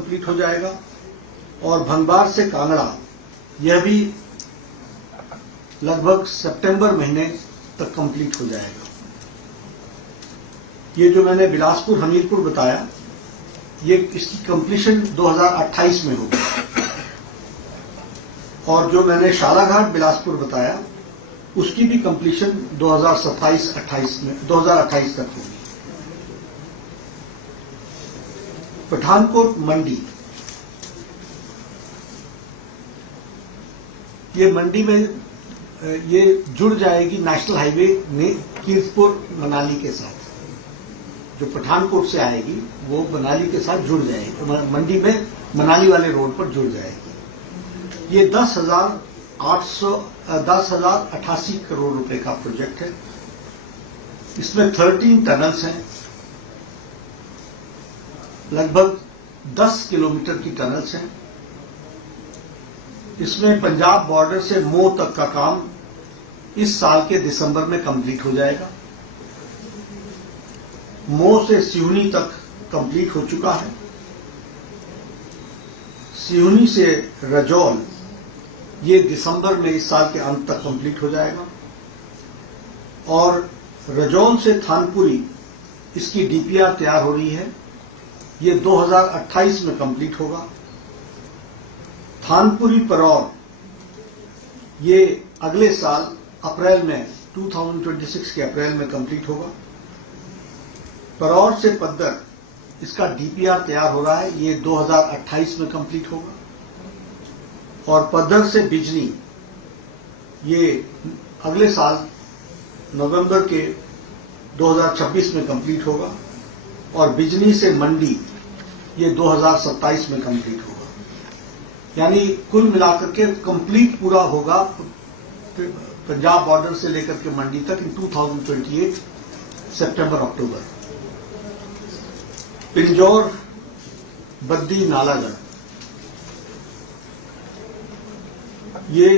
Complete हो जाएगा और भंगबार से कांगड़ा यह भी लगभग सितंबर महीने तक कंप्लीट हो जाएगा। ये जो मैंने बिलासपुर हमीरपुर बताया, ये इसकी कंप्लीशन 2028 में होगी और जो मैंने शालाघाट बिलासपुर बताया उसकी भी कंप्लीशन 2027-28 में 2028 तक होगी। पठानकोट मंडी, ये मंडी में ये जुड़ जाएगी नेशनल हाईवे कीर्तपुर मनाली के साथ। जो पठानकोट से आएगी वो मनाली के साथ जुड़ जाएगी, मंडी में मनाली वाले रोड पर जुड़ जाएगी। ये 10,088 करोड़ रुपए का प्रोजेक्ट है। इसमें 13 टनल्स हैं, लगभग 10 किलोमीटर की टनल्स हैं। इसमें पंजाब बॉर्डर से मोह तक का काम इस साल के दिसंबर में कंप्लीट हो जाएगा। मोह से सिवनी तक कंप्लीट हो चुका है। सिवनी से रजौल ये दिसंबर में इस साल के अंत तक कंप्लीट हो जाएगा और रजौल से थानपुरी इसकी डीपीआर तैयार हो रही है। ये 2028 में कंप्लीट होगा। थानपुरी परौर ये अगले साल अप्रैल में 2026 के अप्रैल में कंप्लीट होगा। परौर से पद्दर इसका डीपीआर तैयार हो रहा है, ये 2028 में कंप्लीट होगा और पद्दर से बिजनी ये अगले साल नवंबर के 2026 में कंप्लीट होगा और बिजनी से मंडी ये 2027 में कंप्लीट होगा। यानी कुल मिलाकर के कंप्लीट पूरा होगा पंजाब बॉर्डर से लेकर के मंडी तक इन 2028 सितंबर अक्टूबर। पिंजौर बद्दी नालागढ़ ये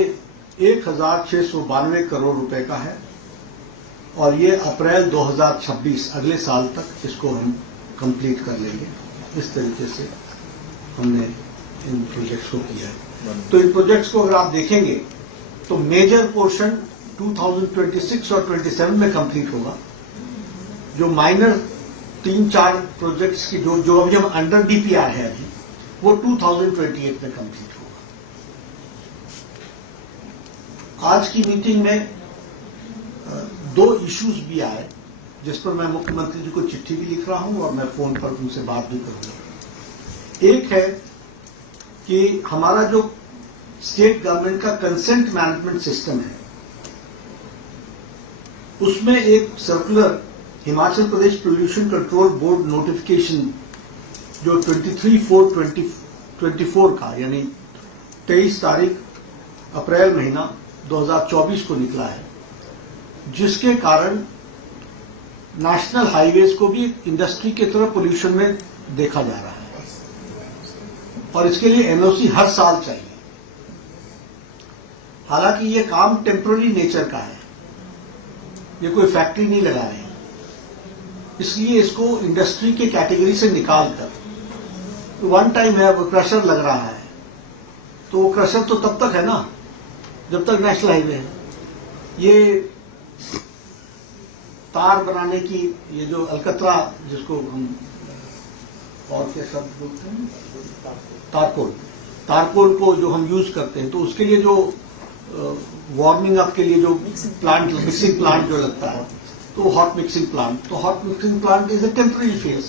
1,692 करोड़ रुपए का है और ये अप्रैल 2026 अगले साल तक इसको हम कंप्लीट कर लेंगे। इस तरीके से हमने इन प्रोजेक्ट्स को किया है। तो इन प्रोजेक्ट्स को अगर आप देखेंगे तो मेजर पोर्शन 2026 और 27 में कंप्लीट होगा। जो माइनर 3-4 प्रोजेक्ट्स की जो अभी हम अंडर डीपीआर है अभी, वो 2028 में कंप्लीट होगा। आज की मीटिंग में 2 इश्यूज भी आए जिस पर मैं मुख्यमंत्री जी को चिट्ठी भी लिख रहा हूं और मैं फोन पर उनसे बात भी करूंगा। एक है कि हमारा जो स्टेट गवर्नमेंट का कंसेंट मैनेजमेंट सिस्टम है उसमें एक circular Himachal Pradesh pollution control board notification जो 23/4/2024 का यानी 23 तारीख अप्रैल महीना 2024 को निकला है, जिसके कारण नेशनल हाईवेज को भी इंडस्ट्री की तरह पोल्यूशन में देखा जा रहा है और इसके लिए एनओसी हर साल चाहिए। हालांकि ये काम टेम्पररी नेचर का है, ये कोई फैक्ट्री नहीं लगा रहे हैं, इसलिए इसको इंडस्ट्री के कैटेगरी से निकालकर वन टाइम है, वो क्रशर लग रहा है तो वो क्रशर तो तब तक है ना जब तक नेशनल हाईवे है। ये तार बनाने की ये जो अलकतरा जिसको हम और क्या शब्द बोलते हैं, तारकोल को जो हम यूज करते हैं तो उसके लिए जो वार्मिंग अप के लिए जो मिक्सिंग प्लांट जो लगता है तो हॉट मिक्सिंग प्लांट, तो hot mixing plant is a temporary phase.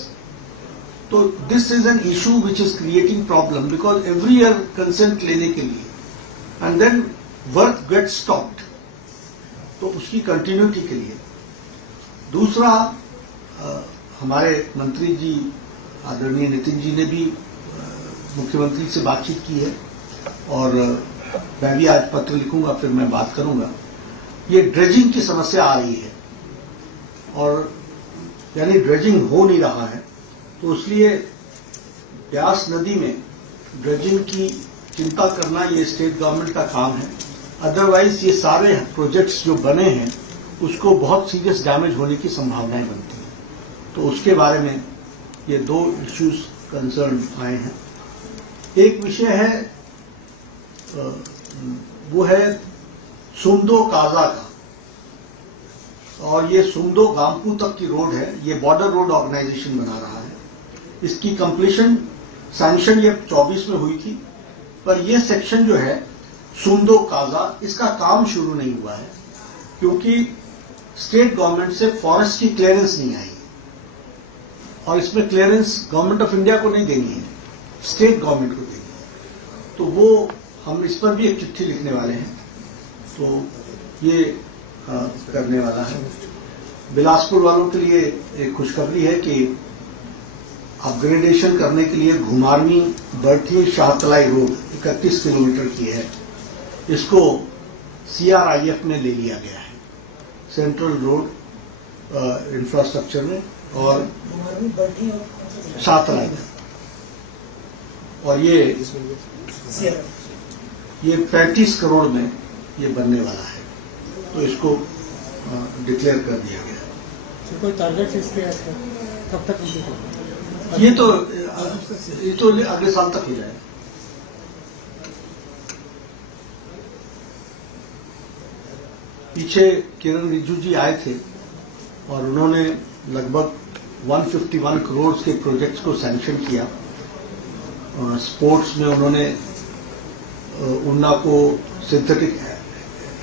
तो this is an issue which is creating problem because every year consent लेने के लिए and then work get stopped, तो उसकी कंटिन्यूटी के लिए। दूसरा, हमारे मंत्री जी आदरणीय नितिन जी ने भी मुख्यमंत्री से बातचीत की है और मैं भी आज पत्र लिखूंगा, फिर मैं बात करूंगा। ये ड्रेजिंग की समस्या आ रही है और यानी ड्रेजिंग हो नहीं रहा है, तो इसलिए ब्यास नदी में ड्रेजिंग की चिंता करना ये स्टेट गवर्नमेंट का काम है। अदरवाइज ये सारे प्रोजेक्ट्स जो बने हैं उसको बहुत सीरियस डैमेज होने की संभावनाएं बनती हैं। तो उसके बारे में ये 2 इश्यूज कंसर्न आए हैं एक विषय है वो है सुमदो काजा का, और ये सुमदो गामपू तक की रोड है। ये बॉर्डर रोड ऑर्गेनाइजेशन बना रहा है। इसकी कंप्लीशन सैंक्शन ये 24 में हुई थी, पर ये सेक्शन जो है सुमदो काजा, इसका काम शुरू नहीं हुआ है क्योंकि स्टेट गवर्नमेंट से फॉरेस्ट की क्लियरेंस नहीं आई, और इसमें क्लियरेंस गवर्नमेंट ऑफ इंडिया को नहीं देनी है, स्टेट गवर्नमेंट को देनी है। तो वो हम इस पर भी एक चिट्ठी लिखने वाले हैं, तो ये करने वाला है। बिलासपुर वालों के लिए एक खुशखबरी है कि अपग्रेडेशन करने के लिए घुमारवी बर्थी शाहतलाई रोड 31 किलोमीटर की है, इसको CRIF में ले लिया गया है, सेंट्रल रोड इंफ्रास्ट्रक्चर में, और शाहतलाई में। और ये 35 करोड़ में ये बनने वाला है, तो इसको डिक्लेयर कर दिया गया है। तो कोई टारगेट इसके कब तक होगा? ये तो अगले साल तक हो जाएगा। पीछे किरण रिजिजू जी आए थे और उन्होंने लगभग 151 करोड़ के प्रोजेक्ट्स को सैंक्शन किया। स्पोर्ट्स में उन्होंने उन्ना को सिंथेटिक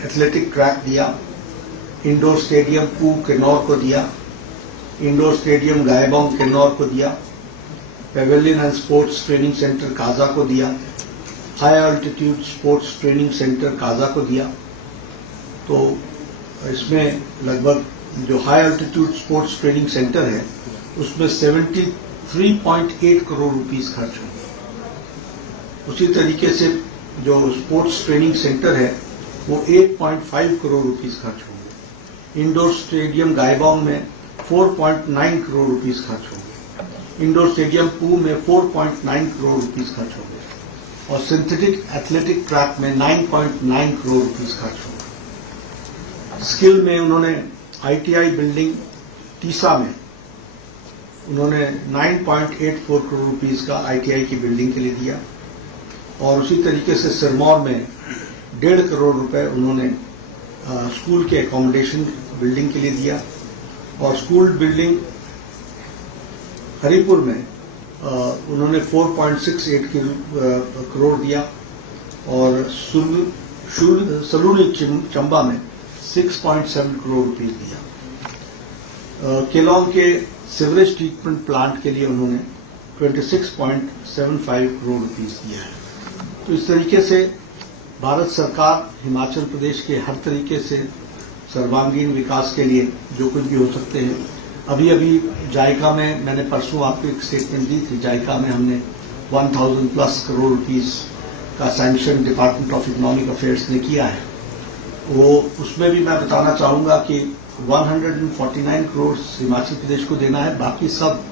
एथलेटिक ट्रैक दिया, इंडोर स्टेडियम पू किन्नौर को दिया, इंडोर स्टेडियम गायबोंग किन्नौर को दिया, pavilion and sports training centre Kaza को दिया, high altitude sports training centre Kaza को दिया। तो इसमें लगभग जो high altitude sports training centre है उसमें 73.8 करोड़ रुपीस खर्च होंगे। उसी तरीके से जो स्पोर्ट्स ट्रेनिंग सेंटर है वो 8.5 करोड़ रुपीस खर्च होंगे। इंडोर स्टेडियम गायबोंग में 4.9 करोड़ रुपीस खर्च होंगे। इंडोर स्टेडियम पू में 4.9 करोड़ रुपीस खर्च होंगे, और सिंथेटिक एथलेटिक ट्रैक में 9.9 करोड़ रुपीस खर्च होंगे। स्किल में उन्होंने ITI बिल्डिंग तीसा में उन्होंने 9.84 करोड़ रुपीस का ITI की बिल्डिंग के लिए दिया, और उसी तरीके से सिरमौर में 1.5 करोड़ रुपए उन्होंने स्कूल के एकोमोडेशन बिल्डिंग के लिए दिया, और स्कूल बिल्डिंग हरिपुर में उन्होंने 4.68 करोड़ दिया, और सलूनी चंबा में 6.7 करोड़ रुपीस दिया। केलोंग के सीवरेज ट्रीटमेंट प्लांट के लिए उन्होंने 26.75 करोड़ रुपीस दिया है। तो इस तरीके से भारत सरकार हिमाचल प्रदेश के हर तरीके से सर्वांगीण विकास के लिए जो कुछ भी हो सकते हैं। अभी जायका में मैंने परसों आपको एक स्टेटमेंट दी थी, जायका में हमने 1000+ करोड़ रुपीस का sanction department of economic affairs ने किया है। वो उसमें भी मैं बताना चाहूंगा कि 149 करोड़ हिमाचल प्रदेश को देना है, बाकी सब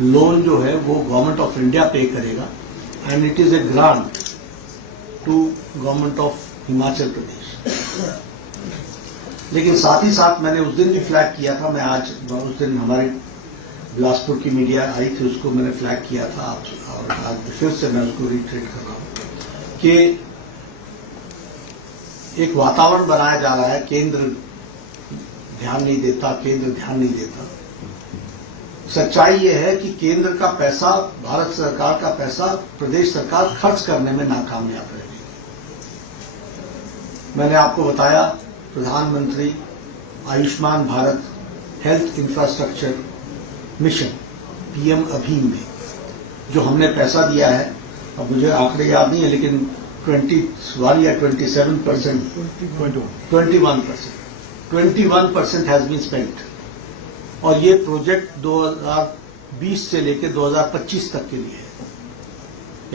लोन जो है वो गवर्नमेंट ऑफ इंडिया पे करेगा, and it is a grant to government of Himachal Pradesh. लेकिन साथ ही साथ मैंने उस दिन भी फ्लैग किया था, मैं आज उस दिन हमारे बिलासपुर की मीडिया आई थी उसको मैंने फ्लैग किया था, और आज फिर से मैं उसको रिट्रेट कर रहा हूं कि एक वातावरण बनाया जा रहा है, केंद्र ध्यान नहीं देता, केंद्र ध्यान नहीं देता। सच्चाई यह है कि केंद्र का पैसा, भारत सरकार का पैसा प्रदेश सरकार खर्च करने में नाकामयाब रही। मैंने आपको बताया प्रधानमंत्री Ayushman Bharat health infrastructure mission PM अभीम में जो हमने पैसा दिया है, अब मुझे आंकड़े याद नहीं है, लेकिन 21 या 27%, 21% हैज बीन स्पेंट, और ये प्रोजेक्ट 2020 से लेकर 2025 तक के लिए है,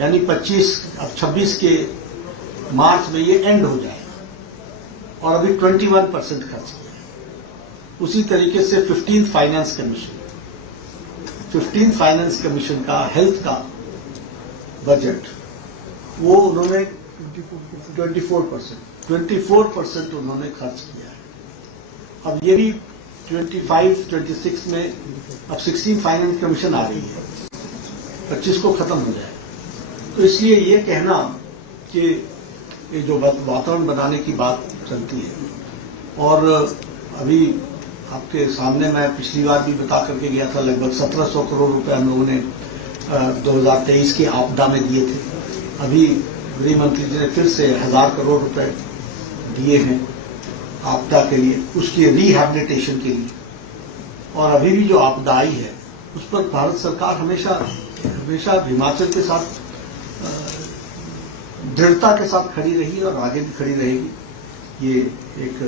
यानी 26 के मार्च में ये एंड हो जाएगा, और अभी 21% खर्च किया है। उसी तरीके से 15th फाइनेंस कमीशन का हेल्थ का बजट वो उन्होंने 24% उन्होंने खर्च किया है। अब ये भी 25-26 में अब 16th फाइनेंस कमीशन आ रही है, 25 को खत्म हो जाएगा। तो इसलिए ये कहना कि ये जो वातावरण बनाने की बात चलती है, और अभी आपके सामने मैं पिछली बार भी बता करके गया था, लगभग 1700 करोड़ रुपए हम लोगों ने 2023 की आपदा में दिए थे। अभी गृह मंत्री जी ने फिर से 1000 करोड़ रुपए दिए हैं आपदा के लिए, उसकी रिहैबिलिटेशन के लिए। और अभी भी जो आपदा आई है उस पर भारत सरकार हमेशा हिमाचल के साथ दृढ़ता के साथ खड़ी रही और आगे भी खड़ी रहेगी। ये एक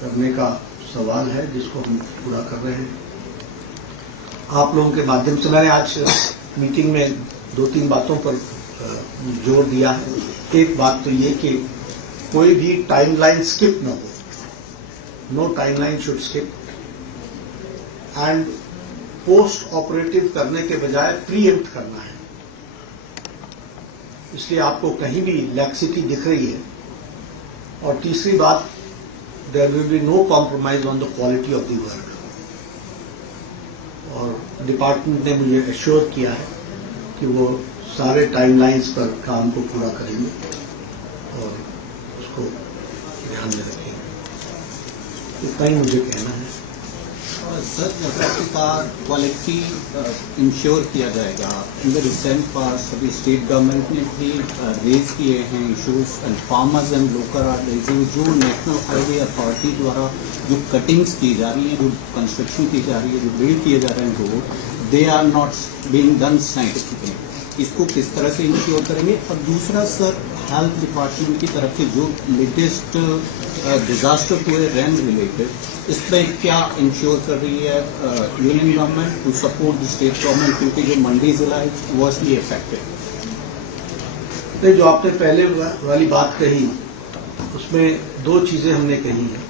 करने का सवाल है जिसको हम पूरा कर रहे हैं। आप लोगों के माध्यम से मैंने आज मीटिंग में 2-3 बातों पर जोर दिया है। एक बात तो ये कि कोई भी टाइमलाइन स्किप न हो, no timeline should skip, and post operative करने के बजाय प्रीएम्प्ट करना है। इसलिए आपको कहीं भी लैक्सिटी दिख रही है। और तीसरी बात, there will be no compromise on the quality of the work. और डिपार्टमेंट ने मुझे एश्योर किया है कि वो सारे टाइमलाइंस पर काम को पूरा करेंगे और उसको ध्यान में रखेंगे। इतना ही मुझे कहना है। सर, जैसा का क्वालिटी इंश्योर किया जाएगा, इन द रिसेंट पास्ट अभी स्टेट गवर्नमेंट ने भी रेज किए हैं issues, and farmers and local are raising जो नेशनल हाईवे अथॉरिटी द्वारा जो कटिंग्स की जा रही हैं, जो कंस्ट्रक्शन की जा रही है, जो बिल्ड किए जा रहे हैं road, they are not being done scientifically. इसको किस तरह से इंश्योर करेंगे? और दूसरा सर, हेल्थ डिपार्टमेंट की तरफ से जो लेटेस्ट डिजास्टर हुए रेन रिलेटेड, इसमें क्या इंश्योर कर रही है union government to support the state government, क्योंकि जो मंडी जिला है वर्सली इफेक्टेड? जो आपने पहले वाली बात कही उसमें 2 चीजें हमने कही हैं।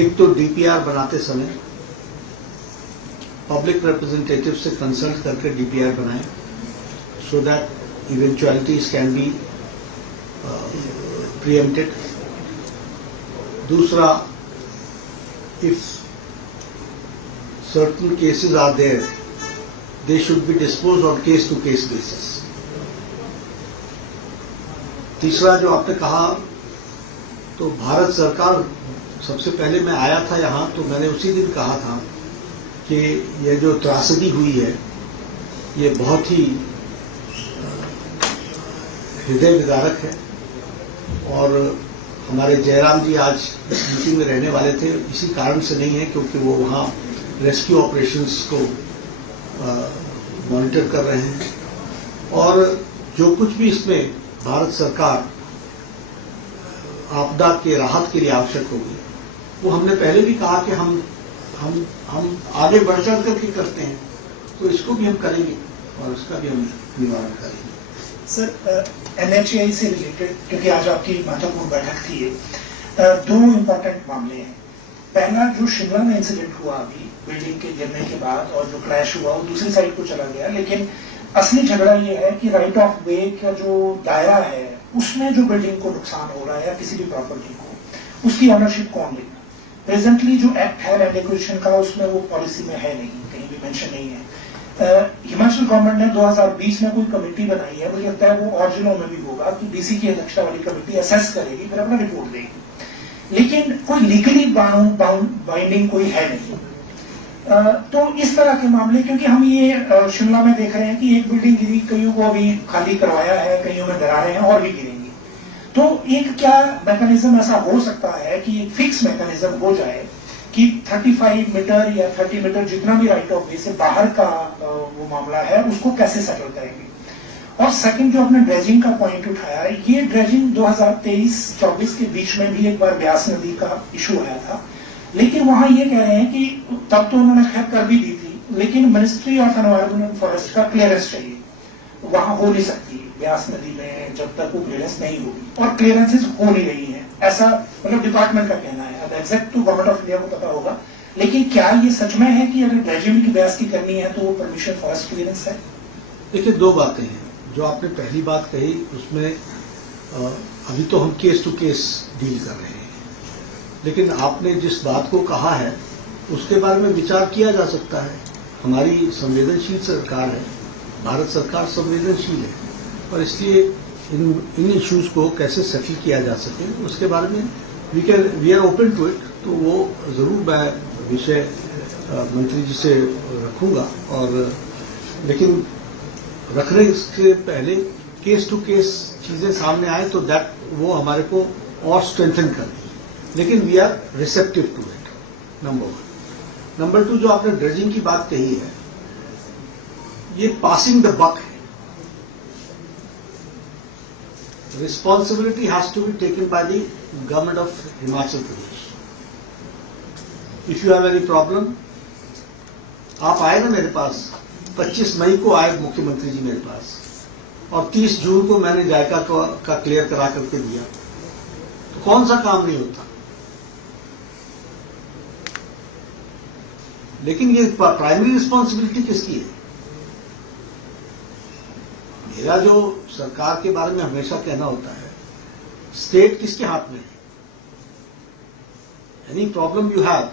एक तो डीपीआर बनाते समय पब्लिक रिप्रेजेंटेटिव से कंसल्ट करके डीपीआर बनाएं, so that eventualities can be preempted. दूसरा, if certain cases are there, they should be disposed on case-to-case basis. तीसरा जो आपने कहा, तो भारत सरकार, सबसे पहले मैं आया था यहाँ तो मैंने उसी दिन कहा था कि यह जो त्रासदी हुई है ये बहुत ही हृदय विदारक है। और हमारे जयराम जी आज इस मीटिंग में रहने वाले थे, इसी कारण से नहीं है क्योंकि वो वहाँ रेस्क्यू ऑपरेशंस को मॉनिटर कर रहे हैं। और जो कुछ भी इसमें भारत सरकार आपदा के राहत के लिए आवश्यक होगी, वो हमने पहले भी कहा कि हम आगे बढ़ चढ़ करके करते हैं, तो इसको भी हम करेंगे और इसका भी हम निवारण करेंगे। सर, एनएचएआई से रिलेटेड, क्योंकि आज आपकी महत्वपूर्ण बैठक थी, 2 इम्पोर्टेंट मामले हैं। पहला, जो शिमला में इंसिडेंट हुआ अभी बिल्डिंग के गिरने के बाद और जो क्रैश हुआ वो दूसरी साइड को चला गया, लेकिन असली झगड़ा ये है कि राइट ऑफ वे का जो दायरा है उसमें जो बिल्डिंग को नुकसान हो रहा है या किसी भी प्रॉपर्टी को, उसकी ऑनरशिप कौन लेगा? प्रेजेंटली जो एक्ट है लैंड एक्विजिशन का, उसमें वो पॉलिसी में है नहीं, कहीं भी मेंशन नहीं है। हिमाचल गवर्नमेंट ने 2020 में कोई कमेटी बनाई है, मुझे लगता है वो और जिलों में भी होगा कि डीसी की अध्यक्षता वाली कमेटी असेस करेगी, फिर अपना रिपोर्ट देगी, लेकिन कोई लीगली बाइंडिंग कोई है नहीं। तो इस तरह के मामले, क्योंकि हम ये शिमला में देख रहे हैं कि एक बिल्डिंग गिरी, कईयों को अभी खाली करवाया है, कईयों में दरारें हैं और भी गिरेंगी। तो एक क्या मैकेनिज्म ऐसा हो सकता है कि एक फिक्स मैकेनिज्म हो जाए कि 35 मीटर या 30 मीटर जितना भी राइट ऑफ वे से बाहर का वो मामला है उसको कैसे सेटल करेंगे? और सेकंड, जो आपने ड्रेजिंग का पॉइंट उठाया, ये ड्रेजिंग 2023-24 के बीच में भी एक बार ब्यास नदी का इशू आया था, लेकिन वहां ये कह रहे हैं कि तब तो उन्होंने खैर कर भी दी थी, लेकिन ministry of environment and forest का क्लियरेंस चाहिए, वहां हो नहीं सकती ब्यास नदी में जब तक वो क्लियरेंस नहीं होगी, और क्लियरेंसेज हो नहीं रही है, ऐसा मतलब डिपार्टमेंट का कहना है। अब एग्जैक्ट तो गवर्नमेंट ऑफ इंडिया को पता होगा, लेकिन क्या ये सच में है कि अगर ड्रेजिंग की ब्यास की करनी है तो वो परमिशन फॉरेस्ट क्लियरेंस है? देखिए, 2 बातें हैं। जो आपने पहली बात कही उसमें अभी तो हम केस टू केस डील कर रहे हैं, लेकिन आपने जिस बात को कहा है उसके बारे में विचार किया जा सकता है। हमारी संवेदनशील सरकार है भारत सरकार संवेदनशील है और इसलिए इन इश्यूज को कैसे सेटल किया जा सके उसके बारे में we are open to it. तो वो जरूर मैं विषय मंत्री जी से रखूंगा, और लेकिन रखने से पहले केस टू केस चीजें सामने आए तो दैट वो हमारे को और स्ट्रेंथन कर दी, लेकिन we are receptive to it, number 1। Number 2, जो आपने ड्रेजिंग की बात कही है, ये पासिंग द बक है। Responsibility has to be taken by the government of Himachal Pradesh. If you have any problem, आप आए ना मेरे पास, 25 मई को आए मुख्यमंत्री जी मेरे पास, और 30 जून को मैंने जायका का क्लियर करा करके दिया। तो कौन सा काम नहीं होता? लेकिन ये प्राइमरी रिस्पॉन्सिबिलिटी किसकी है? मेरा जो सरकार के बारे में हमेशा कहना होता है, स्टेट किसके हाथ में है? एनी प्रॉब्लम यू हैव,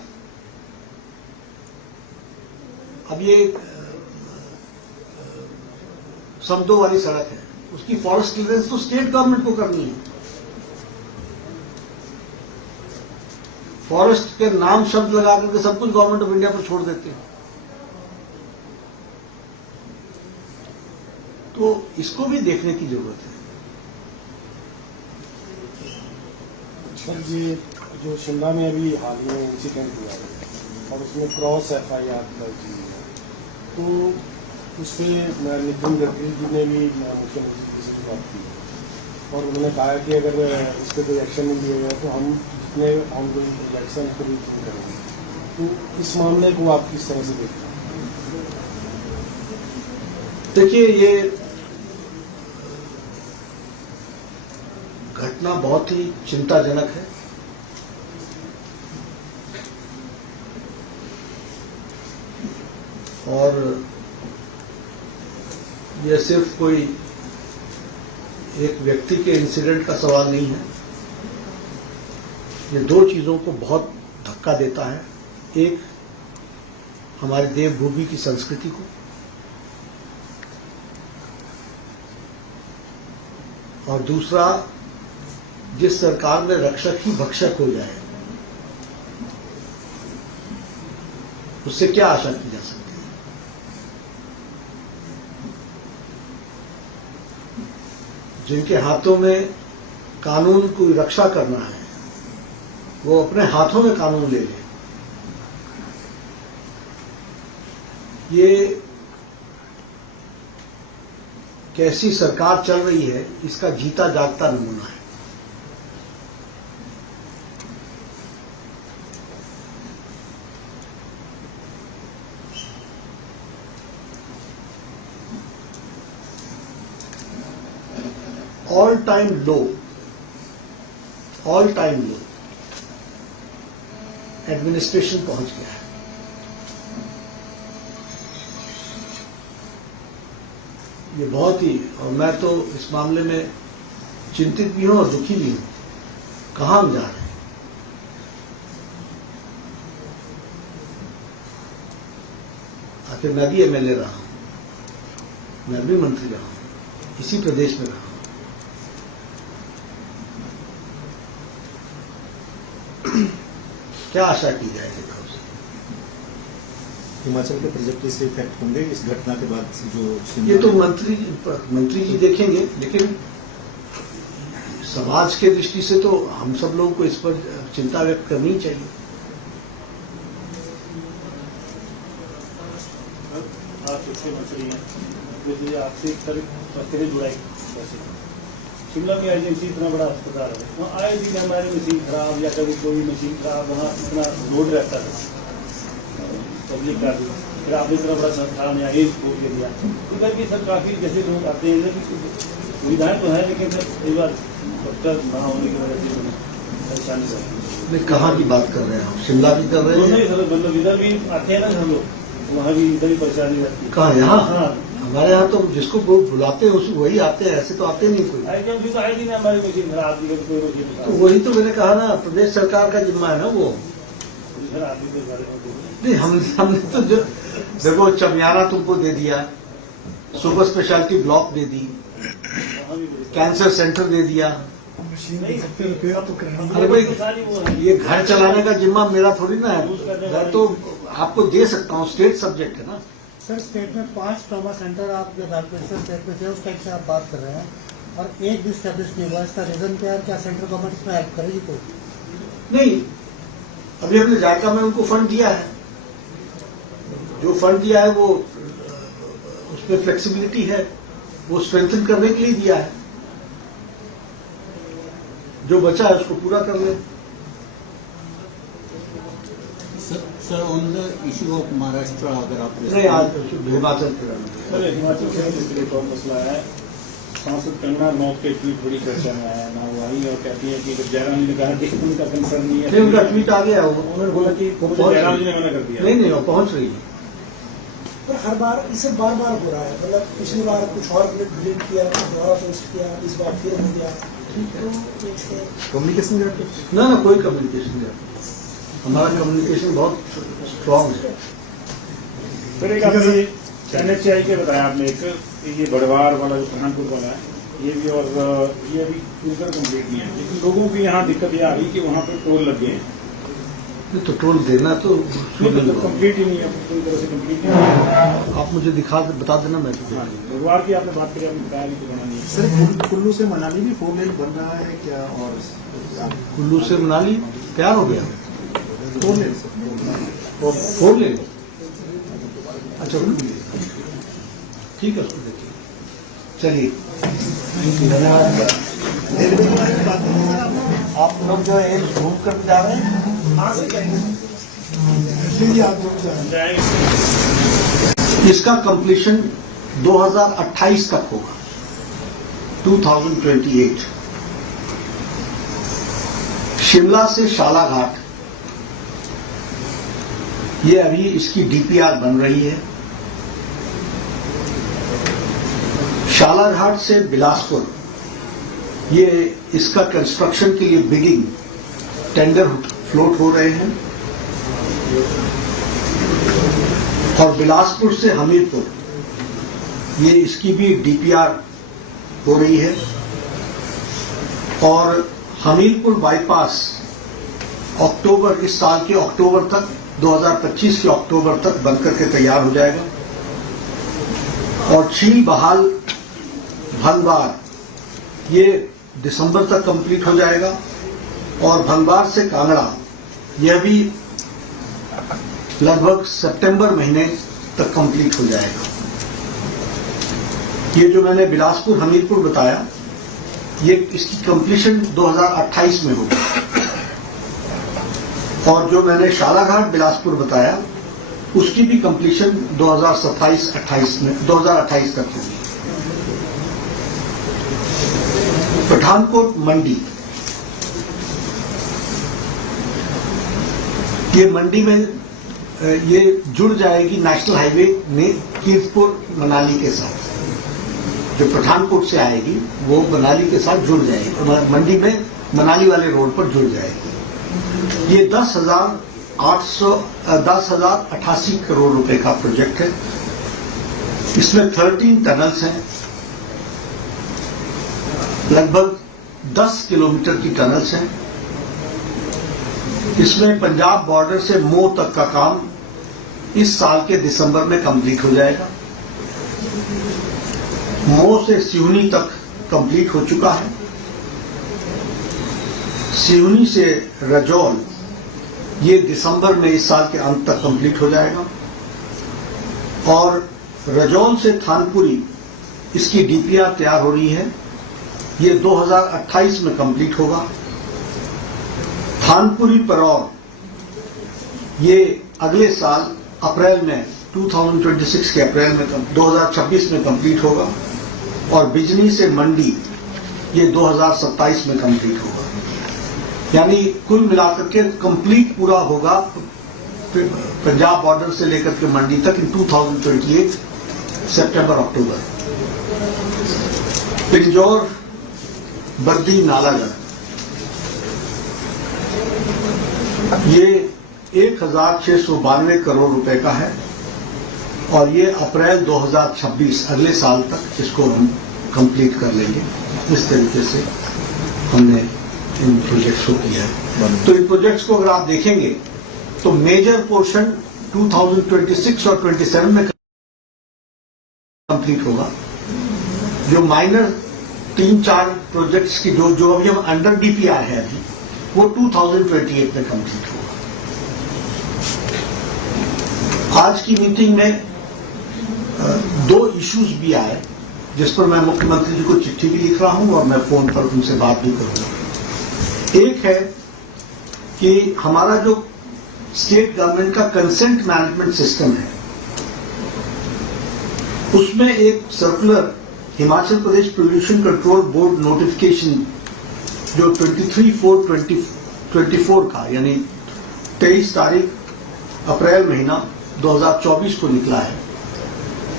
अब ये समदो वाली सड़क है, उसकी फॉरेस्ट क्लियरेंस तो स्टेट गवर्नमेंट को करनी है। फॉरेस्ट के नाम शब्द लगा करके सब कुछ गवर्नमेंट ऑफ इंडिया पर छोड़ देते हैं। तो इसको भी देखने की जरूरत है। सर जी, जो शिमला में अभी हाल में इंसिडेंट हुआ है और उसमें क्रॉस FIR दर्ज हुई है, तो उसमें नितिन गडकरी जी ने भी मुख्यमंत्री जी से बात की और उन्होंने कहा कि अगर इस पर कोई एक्शन नहीं लिया गया तो हम जितने ऑनगोइंग इलेक्शन को भी करेंगे। तो इस मामले को आप किस तरह से देखते हैं? देखिए, ये घटना बहुत ही चिंताजनक है। और यह सिर्फ कोई एक व्यक्ति के इंसिडेंट का सवाल नहीं है। ये दो चीजों को बहुत धक्का देता है। एक, हमारी देवभूमि की संस्कृति को, और दूसरा, जिस सरकार में रक्षक ही भक्षक हो जाए उससे क्या आशा की जा सकती है? जिनके हाथों में कानून की रक्षा करना है, वो अपने हाथों में कानून ले ले। ये कैसी सरकार चल रही है, इसका जीता जागता नमूना है। ऑल टाइम लो एडमिनिस्ट्रेशन पहुंच गया है। ये बहुत ही, और मैं तो इस मामले में चिंतित भी हूं और दुखी भी हूं। कहां हम जा रहे हैं? आखिर मैं भी MLA रहा हूं, मैं भी मंत्री रहा हूं, इसी प्रदेश में रहा हूं। क्या आशा की जाएगी? हिमाचल के प्रोजेक्ट से इफेक्ट होंगे इस घटना के बाद जो ये तो मंत्री जी देखेंगे, लेकिन समाज के दृष्टि से तो हम सब लोगों को इस पर चिंता व्यक्त करनी चाहिए। आप शिक्षा मंत्री हैं, मुझे आपसे एक तरह जुड़ाई। शिमला में एजेंसी इतना बड़ा अस्पताल है, वहाँ आए दिन हमारी मशीन खराब या कभी कोई मशीन खराब, वहाँ इतना लोड रहता था पब्लिक का भी। फिर आपने इतना बड़ा संस्थान या एज खोल के दिया, इधर भी सर काफी जैसे लोग आते हैं, सुविधाएं तो है लेकिन कई बार डॉक्टर ना होने की वजह से परेशानी होती है। कहाँ की बात कर रहे हैं आप? शिमला की कर रहे हैं? सर मतलब इधर भी आते हैं ना हम लोग, वहाँ भी इधर ही परेशानी रहती है। कहाँ? यहाँ? हाँ, हमारे यहाँ तो जिसको बुलाते हैं वही आते हैं, ऐसे तो आते नहीं कोई। आए दिन हमारी मशीन खराब, कोई मशीन तो वही तो मैंने कहा ना, प्रदेश सरकार का जिम्मा है ना वो। नहीं, हमने तो जो देखो चमियाना तुमको दे दिया, सुपर स्पेशलिटी ब्लॉक दे दी, वहाँ भी बड़ी- कैंसर सेंटर दे दिया। नहीं, अरे भाई ये घर चलाने का जिम्मा मेरा थोड़ी ना है, घर तो आपको दे सकता हूँ, स्टेट सब्जेक्ट है ना। सर स्टेट में 5 ट्रॉमा सेंटर आप जो हेल्थ स्टेट में थे उस टाइप से आप बात कर रहे हैं और एक भी स्टैब्लिश नहीं हुआ, इसका रीजन क्या है? क्या सेंट्रल गवर्नमेंट इसमें हेल्प करेगी कोई? नहीं, अभी हमने जायका में उनको फंड दिया है, जो फंड दिया है वो उसमें फ्लेक्सिबिलिटी है, वो स्ट्रेंथन करने के लिए दिया है, जो बचा है उसको पूरा कर ले। Sir, on the issue of Maharashtra, अगर आप नहीं, आज हिमाचल सर हिमाचल प्रदेश के लिए कौन मसला है? सांसद कंगना नौत के ट्वीट बड़ी चर्चा में आया ना, वो आई और कहती है कि जयराम जी ने कहा कि उनका कंसर्न नहीं है। नहीं, उनका ट्वीट आ गया, उन्होंने बोला कि जयराम जी ने मना कर दिया। नहीं, वो पहुंच रही है। पर हर बार इसे बार बार हो रहा है, मतलब पिछली बार कुछ और डिलीट किया, दोबारा पोस्ट किया, इस बार फिर हो गया। तो इससे कम्युनिकेशन गैप ना कोई कम्युनिकेशन नहीं, हमारा कम्युनिकेशन बहुत स्ट्रांग है। फिर एक आपने NHI के बताया आपने एक, ये बड़वार वाला जो पठानपुर वाला है, ये भी और ये अभी पूरा कंप्लीट नहीं है, लेकिन लोगों की यहाँ दिक्कत ये आ रही कि वहाँ पे टोल लग गए हैं, तो टोल देना तो कंप्लीट ही नहीं है, पूरी तरह से कंप्लीट नहीं है। आप मुझे बता देना, मैं तो हाँ जी, बड़वार की आपने बात करी, आपने बताया कि बना नहीं है। सर कुल्लू से मनाली भी 4 लेन बन रहा है क्या? और कुल्लू से मनाली तैयार हो गया, 4 लेन 4 लेन। अच्छा, ठीक है, उसको देखिए। चलिए, धन्यवाद। रेलवे के बारे में बात करें सर आप? आप लोग जो है घूम कर जा रहे हैं, कहाँ से जाएंगे? इसका कंप्लीशन 2028 तक होगा, 2028। शिमला से शालाघाट, ये अभी इसकी DPR बन रही है। शालाघाट से बिलासपुर, ये इसका कंस्ट्रक्शन के लिए बिडिंग टेंडर फ्लोट हो रहे हैं। और बिलासपुर से हमीरपुर, ये इसकी भी DPR हो रही है। और हमीरपुर बाईपास अक्टूबर, इस साल के अक्टूबर तक, 2025 के अक्टूबर तक बनकर के तैयार हो जाएगा। और चील बहाल भंगवार, ये दिसंबर तक कंप्लीट हो जाएगा। और भंगवार से कांगड़ा, यह भी लगभग सितंबर महीने तक कंप्लीट हो जाएगा। ये जो मैंने बिलासपुर हमीरपुर बताया, ये इसकी कंप्लीशन 2028 में होगी। और जो मैंने शालाघाट बिलासपुर बताया, उसकी भी कंप्लीशन 2027-28 में, 2028 तक होगी। पठानकोट मंडी, ये मंडी में ये जुड़ जाएगी नेशनल हाईवे में कीर्तपुर मनाली के साथ। जो पठानकोट से आएगी वो मनाली के साथ जुड़ जाएगी, मंडी में मनाली वाले रोड पर जुड़ जाएगी। ये 10,088 करोड़ रुपए का प्रोजेक्ट है। इसमें 13 टनल्स हैं, लगभग 10 किलोमीटर की टनल्स हैं। इसमें पंजाब बॉर्डर से मोह तक का काम इस साल के दिसंबर में कंप्लीट हो जाएगा। मोह से सिवनी तक कंप्लीट हो चुका है। सिवनी से रजौल, ये दिसंबर में इस साल के अंत तक कंप्लीट हो जाएगा। और रजौल से थानपुरी, इसकी DPR तैयार हो रही है, ये 2028 में कंप्लीट होगा। थानपुरी परौर, ये अगले साल अप्रैल में, 2026 के अप्रैल में, 2026 में कंप्लीट होगा। और बिजनी से मंडी, ये 2027 में कंप्लीट होगा। यानी कुल मिलाकर के कंप्लीट पूरा होगा पंजाब बॉर्डर से लेकर के मंडी तक इन 2028 सितंबर अक्टूबर। पिंजौर बर्दी नालागढ़, ये 1,692 करोड़ रुपए का है। और ये अप्रैल 2026 अगले साल तक इसको हम कंप्लीट कर लेंगे। इस तरीके से हमने इन प्रोजेक्ट्स को किया है। तो इन प्रोजेक्ट्स को अगर आप देखेंगे तो मेजर पोर्शन 2026 और 27 में कंप्लीट होगा। जो माइनर 3-4 प्रोजेक्ट्स की जो अभी हम अंडर डीपीआर है अभी, वो 2028 में कंप्लीट होगा। आज की मीटिंग में 2 इश्यूज भी आए जिस पर मैं मुख्यमंत्री जी को चिट्ठी भी लिख रहा हूं और मैं फोन पर उनसे बात भी करूंगा। एक है कि हमारा जो स्टेट गवर्नमेंट का कंसेंट मैनेजमेंट सिस्टम है, उसमें एक circular Himachal Pradesh pollution control board notification जो 23/4/2024 का यानी 23 तारीख अप्रैल महीना 2024 को निकला है,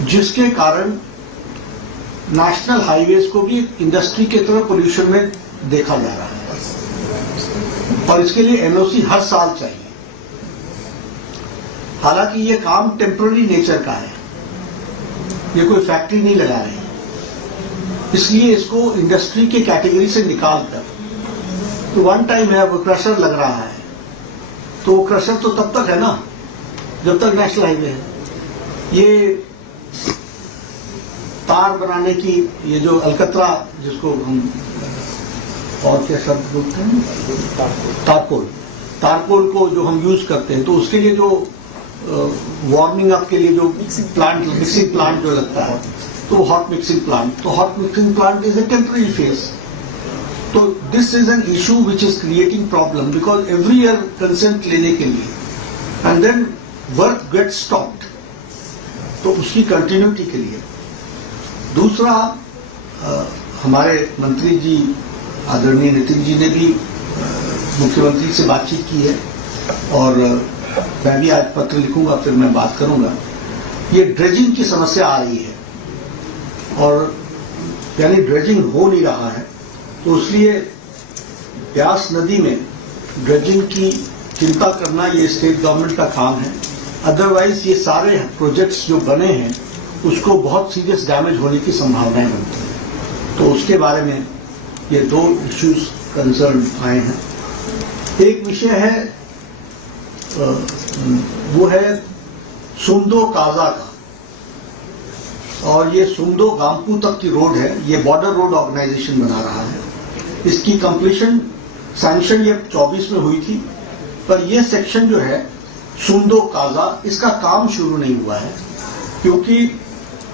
जिसके कारण नेशनल हाईवेज को भी इंडस्ट्री के तरह पोल्यूशन में देखा जा रहा है और इसके लिए एनओसी हर साल चाहिए। हालांकि ये काम टेम्पररी नेचर का है, ये कोई फैक्ट्री नहीं लगा रही, इसलिए इसको इंडस्ट्री के कैटेगरी से निकालकर तो वन टाइम है, वो क्रशर लग रहा है, तो वो क्रशर तो तब तक है ना जब तक नेशनल हाईवे है। ये तार बनाने की ये जो अलकतरा जिसको हम और क्या शब्द बोलते हैं, तारकोल को जो हम यूज करते हैं, तो उसके लिए जो वार्मिंग अप के लिए जो मिक्सिंग प्लांट जो लगता है, तो हॉट मिक्सिंग प्लांट, तो hot mixing plant is a temporary phase. तो this is an issue which is creating problem because every year consent लेने के लिए and then work get stopped, तो उसकी कंटिन्यूटी के लिए। दूसरा, हमारे मंत्री जी आदरणीय नितिन जी ने भी मुख्यमंत्री से बातचीत की है और मैं भी आज पत्र लिखूंगा, फिर मैं बात करूंगा। ये ड्रेजिंग की समस्या आ रही है और यानी ड्रेजिंग हो नहीं रहा है, तो इसलिए ब्यास नदी में ड्रेजिंग की चिंता करना ये स्टेट गवर्नमेंट का काम है। अदरवाइज ये सारे प्रोजेक्ट्स जो बने हैं उसको बहुत सीरियस डैमेज होने की संभावनाएं बनती हैं, तो उसके बारे में ये 2 इश्यूज कंसर्न आए हैं। एक विषय है वो है सुमदो काजा का, और ये सुमदो गांपू तक की रोड है, ये बॉर्डर रोड ऑर्गेनाइजेशन बना रहा है। इसकी कंप्लीशन सैंक्शन ये 24 में हुई थी, पर ये सेक्शन जो है सुमदो काजा, इसका काम शुरू नहीं हुआ है क्योंकि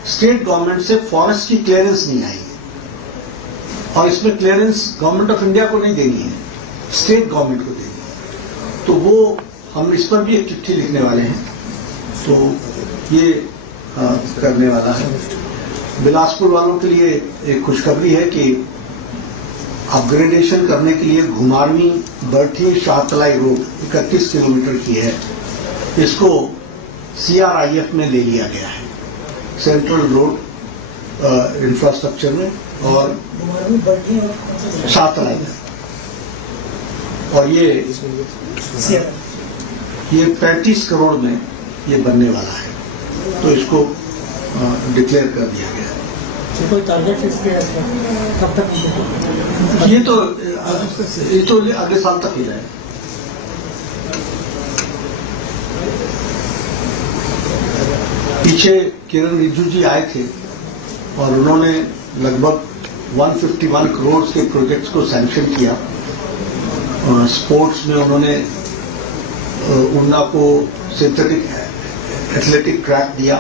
स्टेट गवर्नमेंट से फॉरेस्ट की क्लियरेंस नहीं आई और इसमें क्लियरेंस गवर्नमेंट ऑफ इंडिया को नहीं देनी है, स्टेट गवर्नमेंट को देनी है। तो वो हम इस पर भी एक चिट्ठी लिखने वाले हैं, तो ये करने वाला है। बिलासपुर वालों के लिए एक खुशखबरी है कि अपग्रेडेशन करने के लिए घुमारवी बर्थी शाहतलाई रोड 31 किलोमीटर की है, इसको CRIF में ले लिया गया है, सेंट्रल रोड इंफ्रास्ट्रक्चर में, और शाहतलाई में, और ये 35 करोड़ में ये बनने वाला है, तो इसको डिक्लेयर कर दिया गया है। कोई टारगेट इसके कब तक? ये तो अगले साल तक ही जाएगा। पीछे किरण रिजिजू जी आए थे और उन्होंने लगभग 151 करोड़ के प्रोजेक्ट्स को सैंक्शन किया। स्पोर्ट्स में उन्होंने उन्ना को सिंथेटिक एथलेटिक ट्रैक दिया,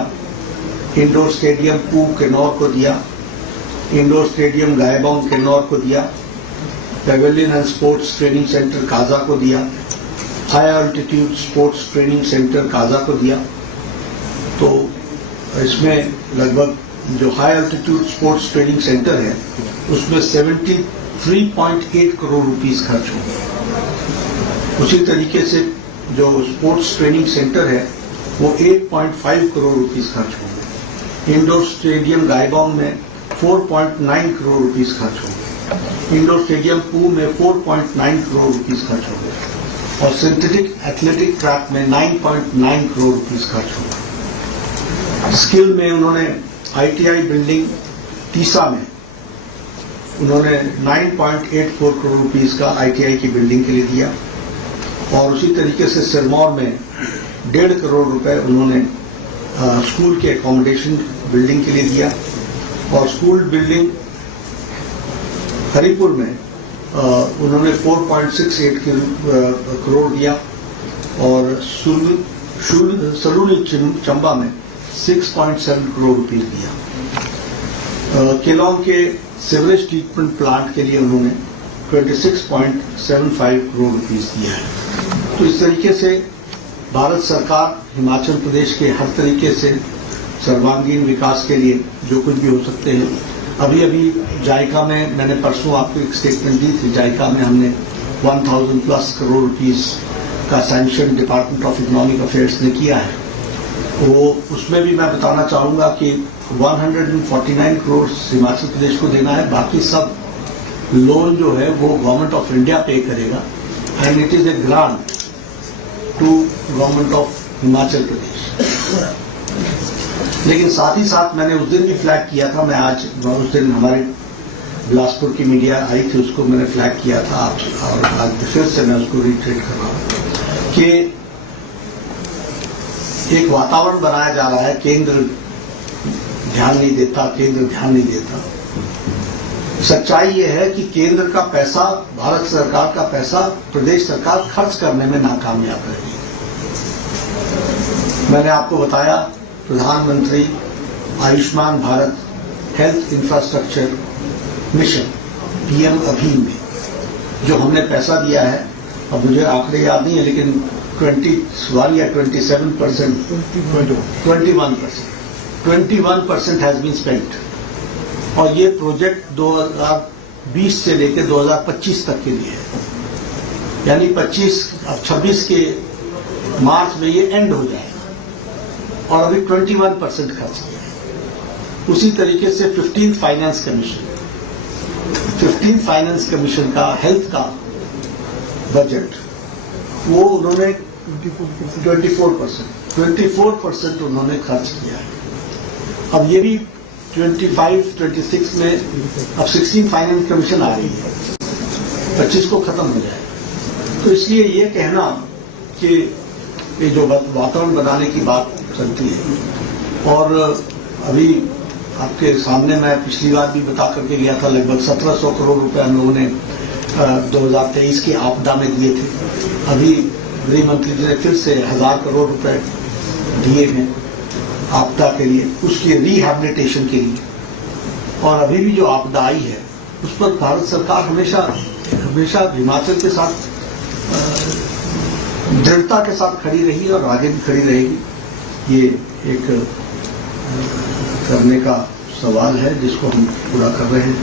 इंडोर स्टेडियम पू किन्नौर को दिया, इंडोर स्टेडियम गायबोंग किन्नौर को दिया, pavilion and sports training centre Kaza को दिया, high altitude sports training centre Kaza को दिया। तो इसमें लगभग जो high altitude sports training centre है उसमें 73.8 करोड़ रुपीस खर्च होंगे। उसी तरीके से जो स्पोर्ट्स ट्रेनिंग सेंटर है वो 8.5 करोड़ रुपीस खर्च होंगे। इंडोर स्टेडियम गायबोंग में 4.9 करोड़ रुपीस खर्च होंगे, इंडोर स्टेडियम पू में 4.9 करोड़ रुपीस खर्च होंगे और सिंथेटिक एथलेटिक ट्रैक में 9.9 करोड़ रुपीस खर्च होंगे। स्किल में उन्होंने ITI बिल्डिंग तीसा में उन्होंने 9.84 करोड़ रुपीस का ITI की बिल्डिंग के लिए दिया और उसी तरीके से सिरमौर में 1.5 करोड़ रुपए उन्होंने स्कूल के एकोमोडेशन बिल्डिंग के लिए दिया और स्कूल बिल्डिंग हरिपुर में उन्होंने 4.68 करोड़ दिया और सलूनी चंबा में 6.7 करोड़ रुपीस दिया। केलोंग के सीवरेज ट्रीटमेंट प्लांट के लिए उन्होंने 26.75 करोड़ रुपीस दिया है। तो इस तरीके से भारत सरकार हिमाचल प्रदेश के हर तरीके से सर्वांगीण विकास के लिए जो कुछ भी हो सकते हैं। अभी अभी जायका में मैंने परसों आपको एक स्टेटमेंट दी थी, जायका में हमने 1000+ करोड़ रुपीस का sanction department of economic affairs ने किया है। वो उसमें भी मैं बताना चाहूंगा कि 149 करोड़ हिमाचल प्रदेश को देना है, बाकी सब लोन जो है वो गवर्नमेंट ऑफ इंडिया पे करेगा and it is a grant to government of Himachal Pradesh. लेकिन साथ ही साथ मैंने उस दिन भी फ्लैग किया था, मैं आज उस दिन हमारे बिलासपुर की मीडिया आई थी उसको मैंने फ्लैग किया था और आज फिर से मैं उसको रिट्रेट कर रहा हूं कि एक वातावरण बनाया जा रहा है, केंद्र ध्यान नहीं देता। सच्चाई ये है कि केंद्र का पैसा, भारत सरकार का पैसा प्रदेश सरकार खर्च करने में नाकामयाब रही। मैंने आपको बताया प्रधानमंत्री Ayushman Bharat health infrastructure mission PM अभी में जो हमने पैसा दिया है, अब मुझे आंकड़े याद नहीं है लेकिन 21 या 27%, 21% हैज बीन स्पेंट और ये प्रोजेक्ट 2020 से लेकर 2025 तक के लिए है, यानी 26 के मार्च में ये एंड हो जाएगा और अभी 21% खर्च किया है। उसी तरीके से 15th फाइनेंस कमीशन का हेल्थ का बजट वो उन्होंने 24% उन्होंने खर्च किया है। अब ये भी 25-26 में अब 16th फाइनेंस कमीशन आ रही है, 25 को खत्म हो जाए। तो इसलिए ये कहना कि ये जो वातावरण बनाने की बात चलती है और अभी आपके सामने मैं पिछली बार भी बता करके गया था, लगभग 1700 करोड़ रुपए हम लोगों ने 2023 की आपदा में दिए थे। अभी गृह मंत्री जी ने फिर से 1000 करोड़ रुपए दिए हैं आपदा के लिए, उसकी रिहैबिलिटेशन के लिए। और अभी भी जो आपदा आई है उस पर भारत सरकार हमेशा हिमाचल के साथ दृढ़ता के साथ खड़ी रही और आगे भी खड़ी रहेगी। ये एक करने का सवाल है जिसको हम पूरा कर रहे हैं।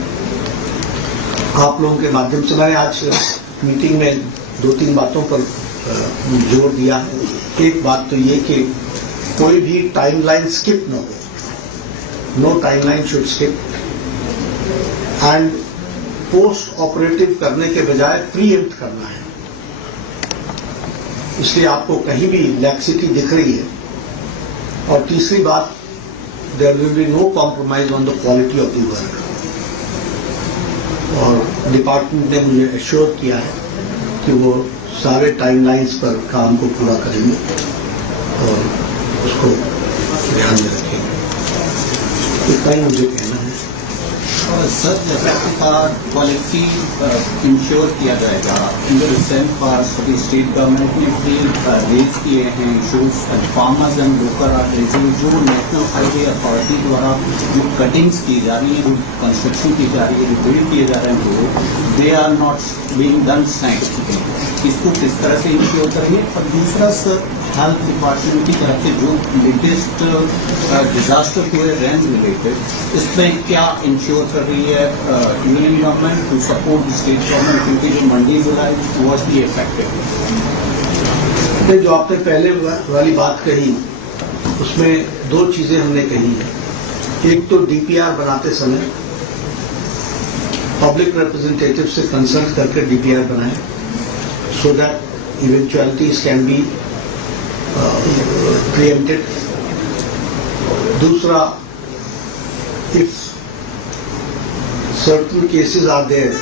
आप लोगों के माध्यम से मैंने आज मीटिंग में 2-3 बातों पर जोर दिया है। एक बात तो ये कि कोई भी टाइमलाइन स्किप न हो, no timeline should skip and post operative करने के बजाय प्रीएम्प्ट करना है। इसलिए आपको कहीं भी लैक्सिटी दिख रही है। और तीसरी बात, there will be no compromise on the quality of the work. और डिपार्टमेंट ने मुझे एश्योर किया है कि वो सारे टाइमलाइंस पर काम को पूरा करेंगे और उसको ध्यान में रखेंगे। इतना ही मुझे कहना है। सर, जैसा का क्वालिटी इंश्योर किया जाएगा, इन द रिसेंट पास सभी स्टेट गवर्नमेंट ने भी रेज किए हैं issues and farmers and local जो नेशनल हाईवे अथॉरिटी द्वारा जो कटिंग्स की जा रही है, जो कंस्ट्रक्शन की जा रही है, जो बिल्ड किए जा रहे हैं वो they are not being done scientifically. इसको किस तरह से इंश्योर करेंगे? और दूसरा सर, हेल्थ डिपार्टमेंट की तरफ से जो लेटेस्ट डिजास्टर हुए रेंज रिलेटेड, इसमें क्या इंश्योर कर रही है union government to support the state government, क्योंकि जो Mandi July was be affected? जो आपने पहले वाली बात कही उसमें 2 चीजें हमने कही है। एक तो DPR बनाते समय पब्लिक रिप्रेजेंटेटिव से कंसल्ट करके DPR बनाए so that eventualities can be preempted. दूसरा, if certain cases are there,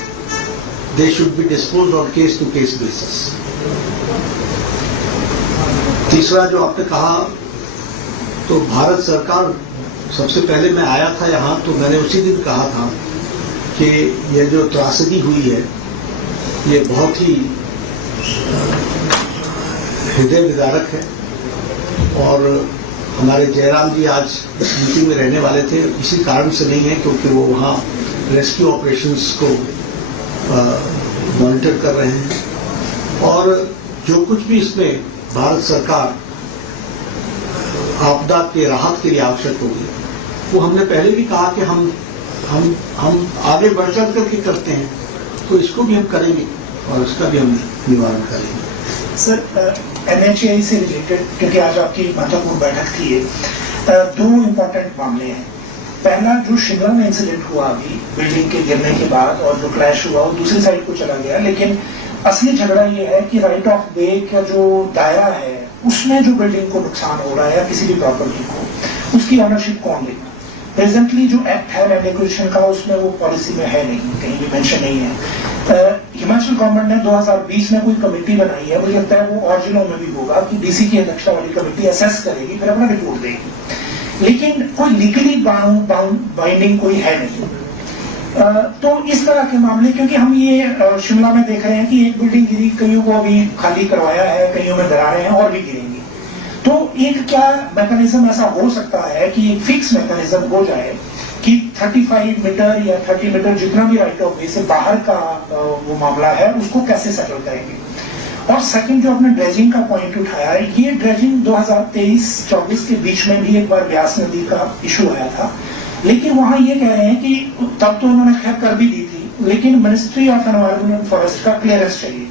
they should be disposed on case to case basis. तीसरा जो आपने कहा, तो भारत सरकार, सबसे पहले मैं आया था यहाँ तो मैंने उसी दिन कहा था कि ये जो त्रासदी हुई है ये बहुत ही हृदय विदारक है। और हमारे जयराम जी आज इस मीटिंग में रहने वाले थे, इसी कारण से नहीं है क्योंकि वो वहाँ रेस्क्यू ऑपरेशंस को मॉनिटर कर रहे हैं। और जो कुछ भी इसमें भारत सरकार आपदा के राहत के लिए आवश्यक होगी, वो हमने पहले भी कहा कि हम आगे बढ़ चढ़ करके करते हैं, तो इसको भी हम करेंगे और इसका भी हम निवारण करेंगे। सर, NHAI से रिलेटेड, क्योंकि आज आपकी महत्वपूर्ण बैठक थी, दो इम्पोर्टेंट मामले हैं। पहला, जो शिमला में इंसिडेंट हुआ अभी बिल्डिंग के गिरने के बाद और जो क्रैश हुआ वो दूसरी साइड को चला गया, लेकिन असली झगड़ा ये है कि राइट ऑफ वे का जो दायरा है उसमें जो बिल्डिंग को नुकसान हो रहा है या किसी भी प्रॉपर्टी को, उसकी ऑनरशिप कौन लेगा। प्रेजेंटली जो एक्ट है लैंड एक्विजिशन का, उसमें वो पॉलिसी में है नहीं, कहीं भी मेंशन नहीं है। हिमाचल गवर्नमेंट ने 2020 में कोई कमेटी बनाई है, मुझे लगता है वो और जिलों में भी होगा कि डीसी की अध्यक्षता वाली कमेटी असेस करेगी, फिर अपना रिपोर्ट देगी, लेकिन कोई लीगली बाइंडिंग कोई है नहीं। तो इस तरह के मामले, क्योंकि हम ये शिमला में देख रहे हैं कि एक बिल्डिंग गिरी, कईयों को अभी खाली करवाया है, कईयों में दरारें हैं और भी गिरेंगी। तो एक क्या मैकेनिज्म ऐसा हो सकता है कि एक फिक्स मैकेनिज्म हो जाए कि 35 मीटर या 30 मीटर जितना भी राइट ऑफ वे से बाहर का वो मामला है उसको कैसे सेटल करेंगे। और सेकंड, जो आपने ड्रेजिंग का पॉइंट उठाया है, ये ड्रेजिंग 2023-24 के बीच में भी एक बार ब्यास नदी का इशू आया था, लेकिन वहां ये कह रहे हैं कि तब तो उन्होंने खैर कर भी दी थी, लेकिन ministry of environment and forest का क्लियरेंस चाहिए,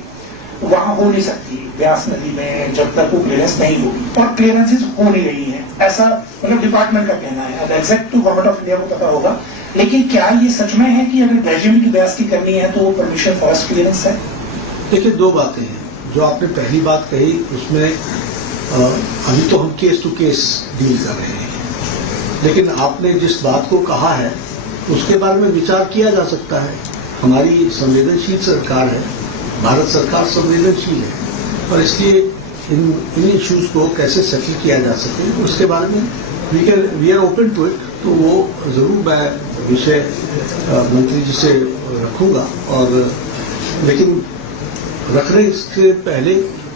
वहां हो नहीं सकती ब्यास नदी में जब तक वो क्लियरेंस नहीं होगी, और क्लियरेंसेस हो नहीं रही है, ऐसा मतलब डिपार्टमेंट का कहना है। अब एग्जैक्ट तो गवर्नमेंट ऑफ इंडिया को पता होगा, लेकिन क्या ये सच में है कि अगर ड्रेजिंग की ब्यास की करनी है तो वो परमिशन फॉरेस्ट क्लियरेंस है? देखिए, दो बातें हैं। जो आपने पहली बात कही उसमें अभी तो हम केस टू केस डील कर रहे हैं, लेकिन आपने जिस बात को कहा है उसके बारे में विचार किया जा सकता है। हमारी संवेदनशील सरकार है, भारत सरकार संवेदनशील है, और इसलिए इन इश्यूज को कैसे सेटल किया जा सके उसके बारे में we are open to it. तो वो जरूर मैं विषय मंत्री जी से रखूंगा, और लेकिन रखने से पहले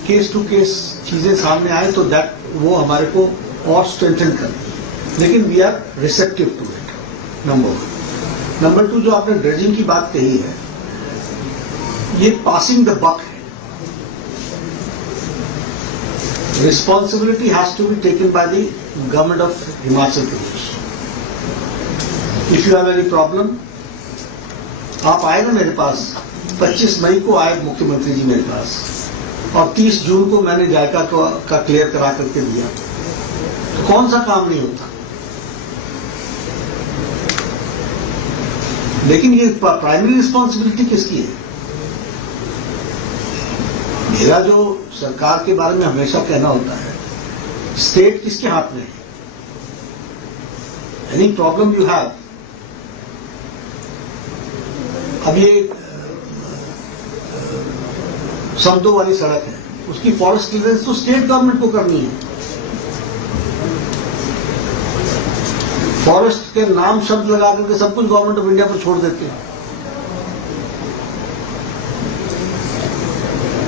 केस टू केस चीजें सामने आए तो दैट वो हमारे को और स्ट्रेंथन कर, लेकिन we are receptive to it, number 1। Number 2, जो आपने ड्रेजिंग की बात कही है, ये पासिंग द बक है। Responsibility has to be taken by the government of Himachal Pradesh. If you have any problem, आप आए ना मेरे पास, 25 मई को आए मुख्यमंत्री जी मेरे पास, और 30 जून को मैंने जायका का क्लियर करा करके दिया। तो कौन सा काम नहीं होता, लेकिन ये प्राइमरी रिस्पॉन्सिबिलिटी किसकी है? मेरा जो सरकार के बारे में हमेशा कहना होता है, स्टेट किसके हाथ में है? एनी प्रॉब्लम यू हैव, अब ये समदो वाली सड़क है, उसकी फॉरेस्ट क्लियरेंस तो स्टेट गवर्नमेंट को करनी है। फॉरेस्ट के नाम शब्द लगा करके सब कुछ गवर्नमेंट ऑफ इंडिया पर छोड़ देते हैं,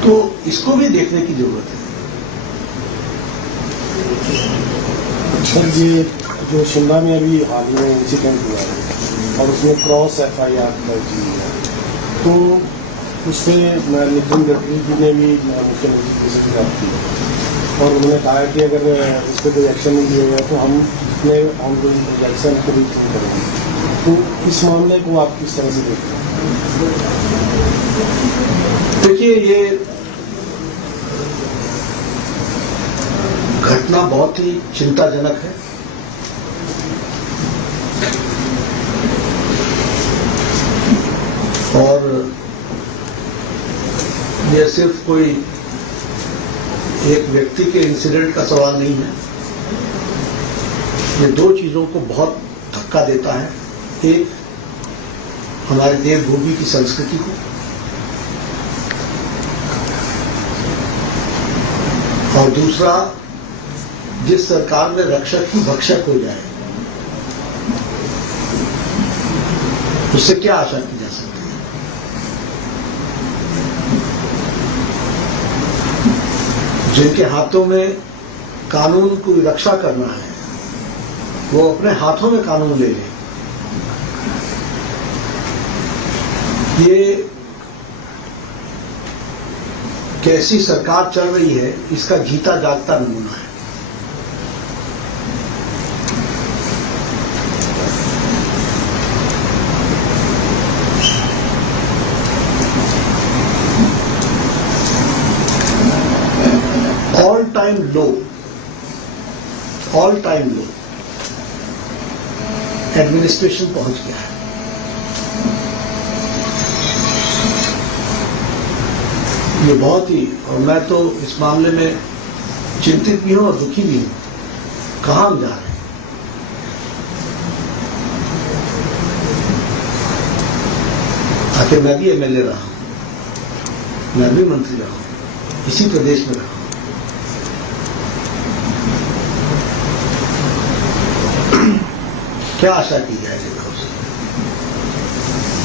तो इसको भी देखने की जरूरत है। सर, ये जो शिमला में अभी हाल ही में इंसिडेंट हुआ है और उसमें क्रॉस FIR दर्ज हुई है, तो उससे नितिन गडकरी जी ने भी मुख्यमंत्री से बात की और उन्होंने कहा कि अगर इस पर कोई एक्शन नहीं लिया गया तो हम अपने ऑनगोइंग प्रोजेक्शन को भी शुरू करेंगे। तो इस मामले को आप किस तरह से देखते हैं? देखिए, ये घटना बहुत ही चिंताजनक है, और यह सिर्फ कोई एक व्यक्ति के इंसिडेंट का सवाल नहीं है, ये दो चीजों को बहुत धक्का देता है। एक, हमारे देवभूमि की संस्कृति को, और दूसरा, जिस सरकार में रक्षक ही भक्षक हो जाए उससे क्या आशा की जा सकती है। जिनके हाथों में कानून की रक्षा करना है वो अपने हाथों में कानून ले ले। ये कैसी सरकार चल रही है इसका जीता जागता नमूना है। ऑल टाइम लो एडमिनिस्ट्रेशन पहुंच गया है। ये बहुत ही, और मैं तो इस मामले में चिंतित भी हूं और दुखी भी हूं। कहां हम जा रहे हैं? आखिर मैं भी एमएलए रहा हूं, मैं भी मंत्री रहा हूं, इसी प्रदेश में रहा हूं। क्या आशा की जाएगी?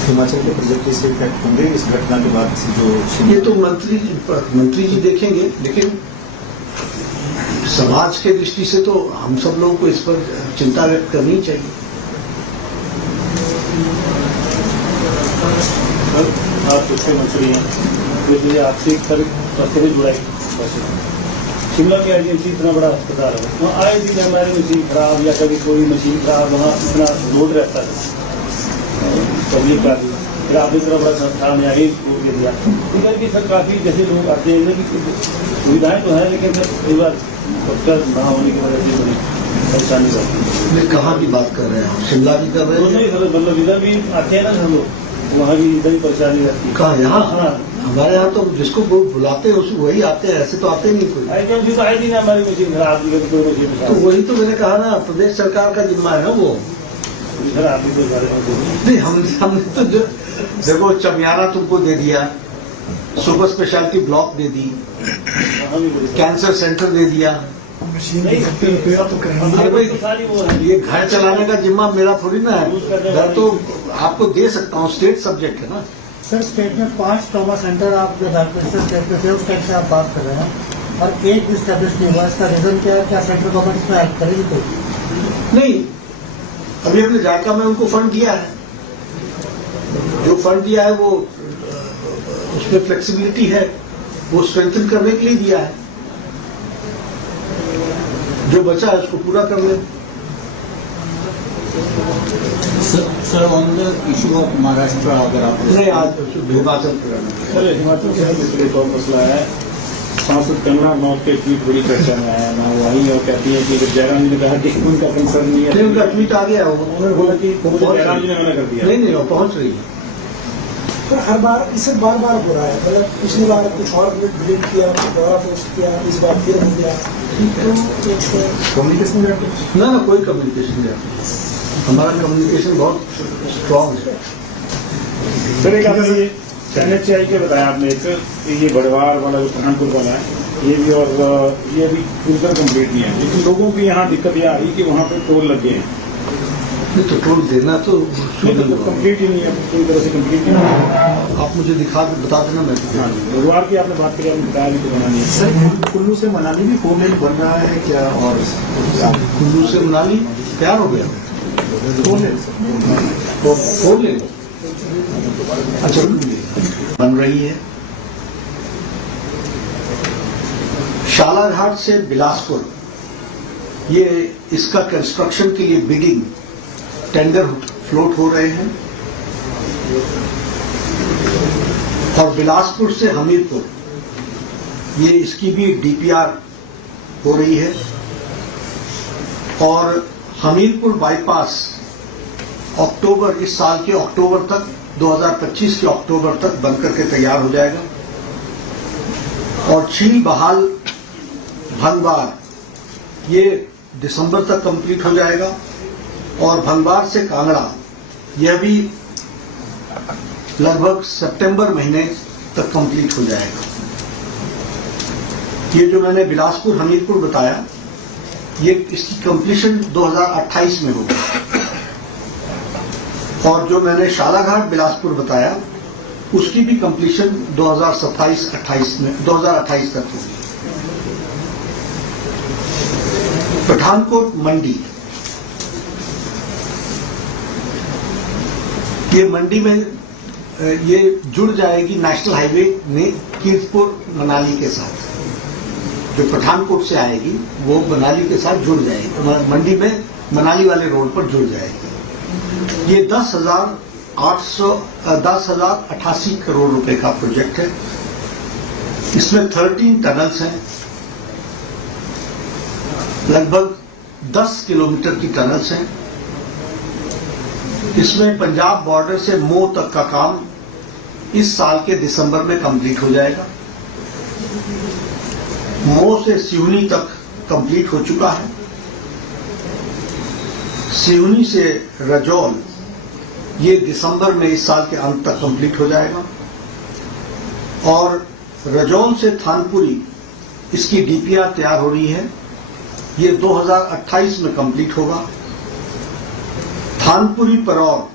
हिमाचल के प्रोजेक्ट से इफेक्ट होंगे इस घटना के बाद जो ये तो मंत्री जी देखेंगे, लेकिन समाज के दृष्टि से तो हम सब लोगों को इस पर चिंता व्यक्त करनी चाहिए। आप दूसरे मंत्री हैं, तो ये आपसे एक तरह जुड़ाई शिमला की आईजीएमसी इतना बड़ा अस्पताल है, वहाँ आए दिन हमारी मशीन खराब या कभी कोई मशीन खराब, वहाँ इतना लोड रहता है पब्लिक का भी। फिर आपने इतना बड़ा संस्थान यहाँ ही छोड़ के दिया। इधर भी सर काफी जैसे लोग आते हैं, इधर की सुविधाएं तो हैं, लेकिन सर कई बार डॉक्टर ना होने की वजह से बड़ी परेशानी रहती है। कहाँ की बात कर रहे हैं? शिमला की कर रहे हैं? सर मतलब इधर भी आते हैं ना हम लोग, वहाँ भी इधर ही परेशानी रहती है। कहाँ? यहाँ? हाँ, हमारे यहाँ तो जिसको बुलाते हैं वही आते हैं, ऐसे तो आते नहीं कोई। आईजीएमसी तो आई थी ना हमारी मशीन खराब, कोई मशीन तो वही तो मैंने कहा ना, प्रदेश सरकार का जिम्मा है ना वो। सर आप भी तो नहीं, हमने तो देखो चमियाना तुमको दे दिया, सुपर स्पेशलिटी ब्लॉक दे दी, कैंसर सेंटर दे दिया। अरे भाई, ये घर चलाने का जिम्मा मेरा थोड़ी ना है, घर तो आपको दे सकता हूँ, स्टेट सब्जेक्ट है ना। सर, स्टेट में 5 ट्रॉमा सेंटर आप जो हेल्थ मिनिस्टर स्टेट में थे उस टाइम से आप बात कर रहे हैं और एक भी स्टैब्लिश नहीं हुआ, इसका रीजन क्या है? क्या सेंट्रल गवर्नमेंट इसमें हेल्प करेगी? कोई नहीं, अभी हमने जायका में उनको फंड दिया है, जो फंड दिया है वो उसमें फ्लेक्सिबिलिटी है, वो स्ट्रेंथन करने के लिए दिया है, जो बचा है उसको पूरा कर ले। Sir on the issue of Maharashtra, अगर आप नहीं, आज हिमाचल सर हिमाचल के एक और मसला है, सांसद कंगना मौत के ट्वीट बड़ी चर्चा में आया ना, वही और कहती है कि जयराम जी ने कहा कि उनका कंसर्न नहीं है, उनका ट्वीट आ गया, उन्होंने बोला कि जयराम जी ने मना कर दिया। नहीं, वो पहुंच रही है। पर हर बार इसे बार हो रहा है, मतलब पिछली बार कुछ और डिलीट किया, दोबारा पोस्ट किया, इस बार फिर हो गया। तो कम्युनिकेशन ना कोई कम्युनिकेशन नहीं, हमारा कम्युनिकेशन बहुत स्ट्रांग है। सर एक आपने ये एनएचआई के बताया आपने, एक ये बड़वार वाला जो पठानपुर वाला है, ये भी और ये अभी बिल्कुल कंप्लीट नहीं है, लेकिन लोगों की यहाँ दिक्कत ये आ रही कि वहाँ पे टोल लग गए हैं। तो टोल देना तो कंप्लीट ही नहीं है, पूरी तरह से कंप्लीट नहीं है। आप मुझे बता देना, मैं हाँ जी, बड़वार की आपने बात करी, आपने बताया भी तो बनानी है। सर कुल्लू से मनाली भी 4 लेन बन रहा है क्या? और कुल्लू से मनाली तैयार हो गया? 4 लेन 4 लेन अच्छा बन रही है। शालाघाट से बिलासपुर, ये इसका कंस्ट्रक्शन के लिए बिडिंग टेंडर फ्लोट हो रहे हैं, और बिलासपुर से हमीरपुर, ये इसकी भी डीपीआर हो रही है, और हमीरपुर बाईपास अक्टूबर, इस साल के अक्टूबर तक, 2025 के अक्टूबर तक बनकर के तैयार हो जाएगा, और चील बहाल भंगवार, ये दिसंबर तक कंप्लीट हो जाएगा और भंगवार से कांगड़ा यह भी लगभग सितंबर महीने तक कंप्लीट हो जाएगा। ये जो मैंने बिलासपुर हमीरपुर बताया, ये इसकी कंप्लीशन 2028 में होगी और जो मैंने शालाघाट बिलासपुर बताया उसकी भी कंप्लीशन 2027-28 में 2028 तक होगी। पठानकोट मंडी, ये मंडी में ये जुड़ जाएगी नेशनल हाईवे में कीर्तपुर मनाली के साथ। जो पठानकोट से आएगी वो मनाली के साथ जुड़ जाएगी, मंडी में मनाली वाले रोड पर जुड़ जाएगी। ये 10,088 करोड़ रुपए का प्रोजेक्ट है। इसमें 13 टनल्स हैं, लगभग 10 किलोमीटर की टनल्स हैं। इसमें पंजाब बॉर्डर से मो तक का काम इस साल के दिसंबर में कंप्लीट हो जाएगा। मो से सिवनी तक कंप्लीट हो चुका है। सिवनी से रजौल ये दिसंबर में इस साल के अंत तक कंप्लीट हो जाएगा और रजौल से थानपुरी इसकी डीपीआर तैयार हो रही है, ये 2028 में कंप्लीट होगा। थानपुरी परौर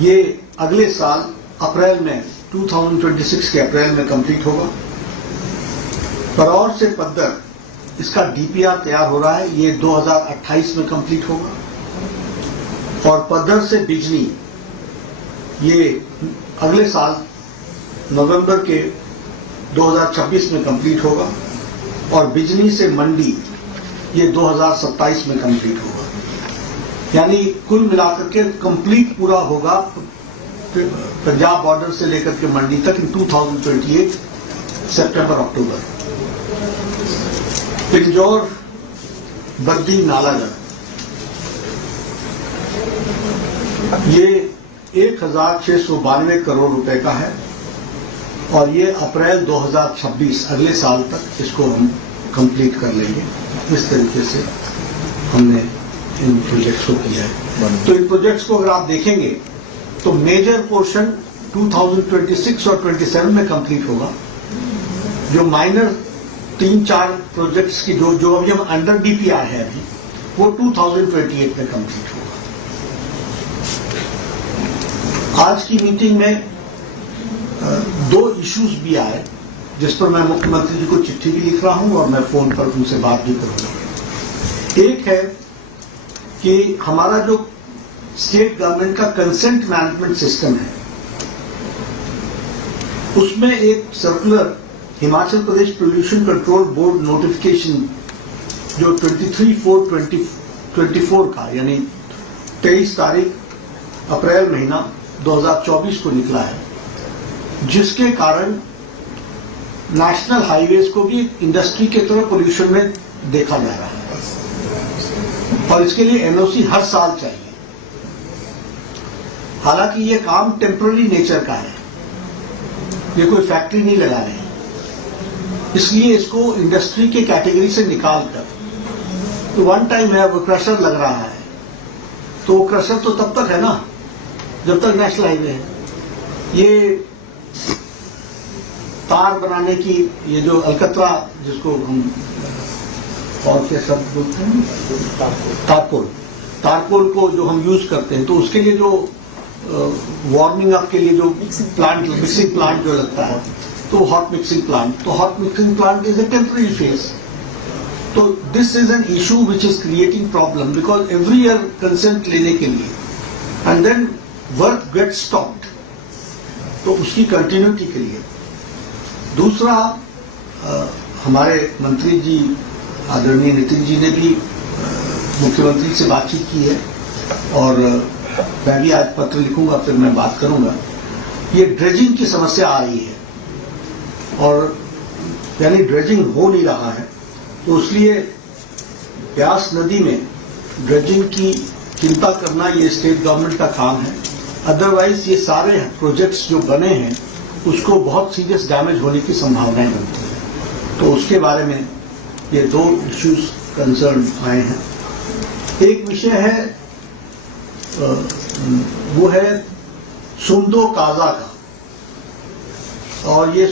ये अगले साल अप्रैल में 2026 के अप्रैल में कंप्लीट होगा। परौर से पद्दर इसका डीपीआर तैयार हो रहा है, ये 2028 में कंप्लीट होगा और पद्दर से बिजनी ये अगले साल नवंबर के 2026 में कंप्लीट होगा और बिजनी से मंडी ये 2027 में कंप्लीट होगा। यानी कुल मिलाकर के कंप्लीट पूरा होगा पंजाब बॉर्डर से लेकर के मंडी तक इन 2028 सितंबर अक्टूबर। पिंजौर बद्दी नालागढ़ ये 1,692 करोड़ रुपए का है और ये अप्रैल 2026 अगले साल तक इसको हम कंप्लीट कर लेंगे। इस तरीके से हमने इन प्रोजेक्ट्स को किया है। तो इन प्रोजेक्ट्स को अगर आप देखेंगे तो मेजर पोर्शन 2026 और 27 में कंप्लीट होगा। जो माइनर 3-4 प्रोजेक्ट्स की जो अभी हम अंडर डीपीआर है अभी, वो 2028 में कंप्लीट होगा। आज की मीटिंग में 2 इश्यूज भी आए जिस पर मैं मुख्यमंत्री जी को चिट्ठी भी लिख रहा हूं और मैं फोन पर उनसे बात भी करूंगा। एक है कि हमारा जो स्टेट गवर्नमेंट का कंसेंट मैनेजमेंट सिस्टम है उसमें एक circular Himachal Pradesh pollution control board notification जो 23/4/2024 का यानी 23 तारीख अप्रैल महीना 2024 को निकला है, जिसके कारण नेशनल हाईवेज को भी इंडस्ट्री के तरह पोल्यूशन में देखा जा रहा है और इसके लिए एनओसी हर साल चाहिए। हालांकि ये काम टेम्पररी नेचर का है, ये कोई फैक्ट्री नहीं लगा रहे, इसलिए इसको इंडस्ट्री के कैटेगरी से निकालकर तो वन टाइम है, वो क्रशर लग रहा है तो वो क्रशर तो तब तक है ना जब तक नेशनल हाईवे है। ये तार बनाने की ये जो अलकतरा जिसको हम और क्या शब्द बोलते हैं, तारकोल को जो हम यूज करते हैं तो उसके लिए जो वार्मिंग अप के लिए जो मिक्सिंग प्लांट जो लगता है तो hot mixing plant is a temporary phase. तो this is an issue which is creating problem because every year consent लेने के लिए and then work get stopped, तो उसकी कंटिन्यूटी के लिए। दूसरा हमारे मंत्री जी आदरणीय नितिन जी ने भी मुख्यमंत्री से बातचीत की है और मैं भी आज पत्र लिखूंगा, फिर मैं बात करूंगा। ये ड्रेजिंग की समस्या आ रही है और यानी ड्रेजिंग हो नहीं रहा है, तो इसलिए ब्यास नदी में ड्रेजिंग की चिंता करना ये स्टेट गवर्नमेंट का काम है। अदरवाइज ये सारे प्रोजेक्ट्स जो बने हैं उसको बहुत सीरियस डैमेज होने की संभावनाएं बनती है। तो उसके बारे में ये 2 इश्यूज कंसर्न आए हैं। एक विषय है वो है सुमदो काजा का, और ये